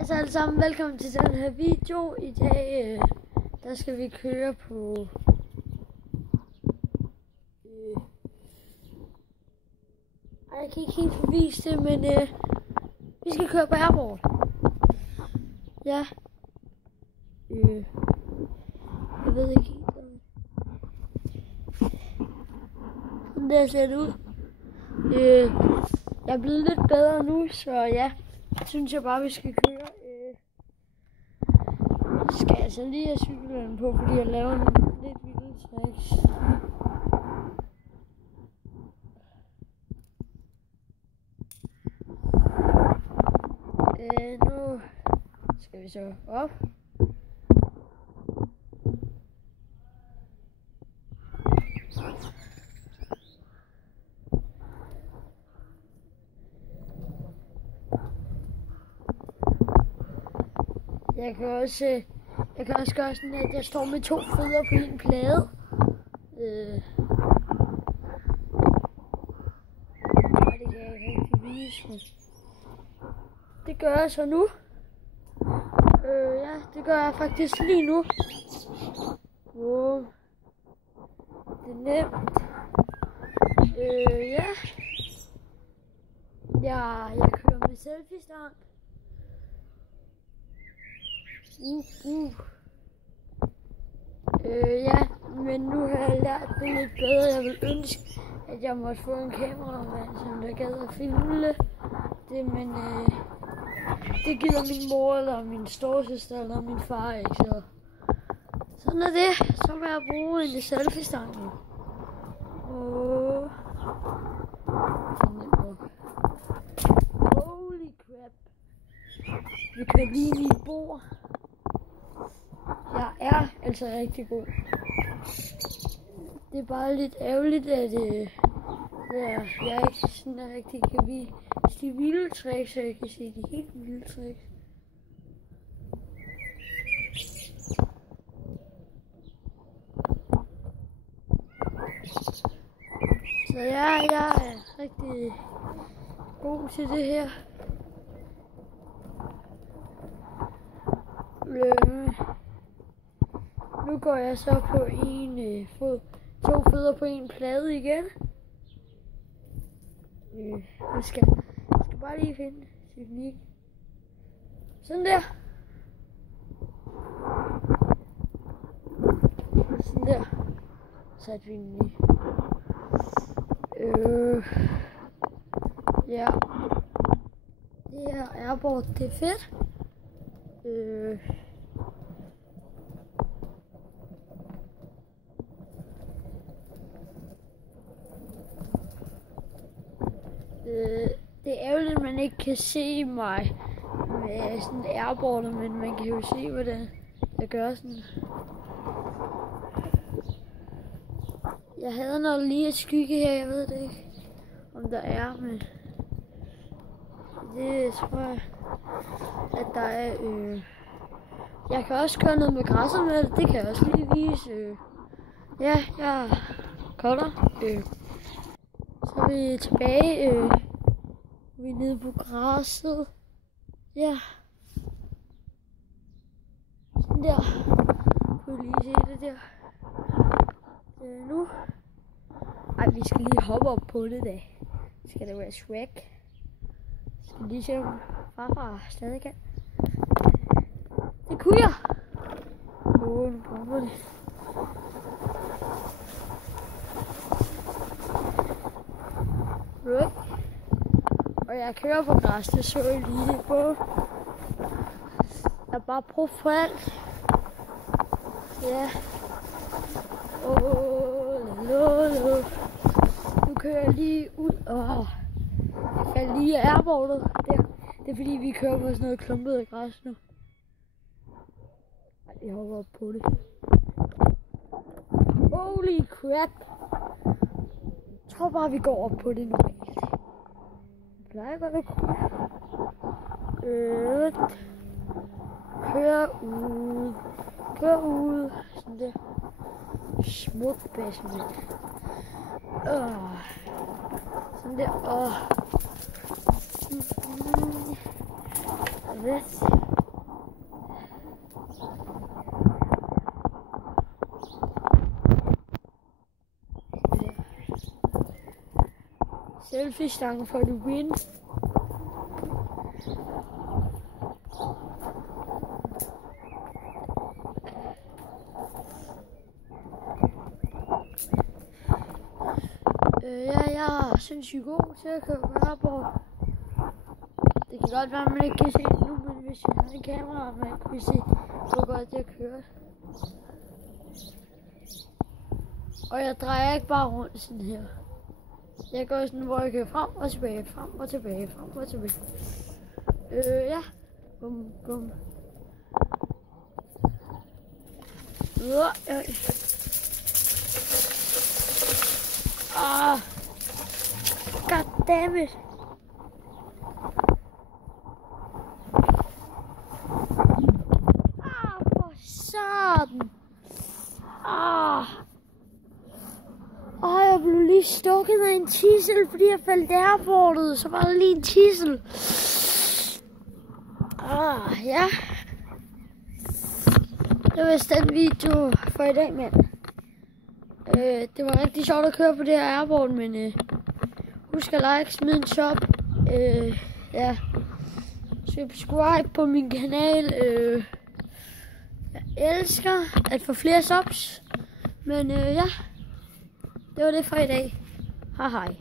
Hej så alle sammen, velkommen til den her video. I dag der skal vi køre på jeg kan ikke helt forvise det, men vi skal køre på airboard. Ja. Jeg ved ikke helt. Sådan der ser det ud. Jeg er blevet lidt bedre nu, så ja. Synes jeg bare, vi skal køre. Skal jeg så lige have cyklen på, fordi jeg laver en lidt vilde tricks. Nu skal vi så op. Jeg kan også gøre sådan, at jeg står med 2 fødder på en plade. Det kan jeg ikke rigtig vise, men det gør jeg så nu. Ja, det gør jeg faktisk lige nu. Wow. Det er nemt. Ja. Jeg kører med selfie-stang. Ja, men nu har jeg lært det lidt bedre. Jeg vil ønske, at jeg måtte få en kameramand, som der gad at filme det, men det gider min mor eller min storesøster eller min far ikke, så sådan er det. Så må jeg bruge en selfie-stang nu. Holy crap. Vi kører lige i et bord. Jeg er altså rigtig god. Det er bare lidt ærgerligt, at jeg ikke sådan rigtig kan vise de vilde tricks, så jeg kan se de helt vilde tricks. Så jeg er rigtig god til det her. Nu går jeg så på en fod, 2 fødder på en plade igen. Jeg skal bare lige finde teknik. Sådan der. Sådan der. Satte vi den lige. Ja. Det her airboard, det er fedt. Det er ærgerligt, at man ikke kan se mig med sådan en airboard, men man kan jo se, hvordan jeg gør sådan. Jeg havde noget lige at skygge her, jeg ved det ikke, om der er, men det tror jeg, at der er. Jeg kan også gøre noget med græsset med det kan jeg også lige vise. Ja, jeg cutter. Så er vi tilbage. Vi er nede på græsset. Ja. Sådan der. Kunne I lige se det der? Nu. Ej, vi skal lige hoppe op på det da. Skal det være swag? Skal lige se om farfar stadig kan. Det kunne jeg. Nu kommer det. Right. Og jeg kører på græs, det så jeg lige på. Jeg er bare professionel. Ja. Nu kører jeg lige ud. Jeg faldt lige af airboardet. Det er fordi vi kører på sådan noget klumpet græs nu. Ej, jeg hopper op på det. Holy crap. Jeg tror bare vi går op på det normalt. Jeg plejer godt at køre ud, sådan der, smuk bassen, sådan der, That's Selfie-stangen for the win. Ja, jeg er sindssygt god til at køre på airboard. Det kan godt være, at man ikke kan se det nu, men hvis jeg havde en kamera, man kan se, hvor godt jeg kører. Og jeg drejer ikke bare rundt sådan her. Jeg går sådan, hvor jeg kører frem og tilbage, frem og tilbage, frem og tilbage. Ja. Bum, bum. Ja. God damn it. For satan. Jeg blev lige stukket af en tidsel, fordi jeg faldt airboardet. Så var der lige en tidsel. Ja. Det var vist den video for i dag, mand. Det var rigtig sjovt at køre på det her airboard, men husk at like, smid en sub. Ja. Subscribe på min kanal. Jeg elsker at få flere subs. Men ja. Det var det for i dag. Hej hej.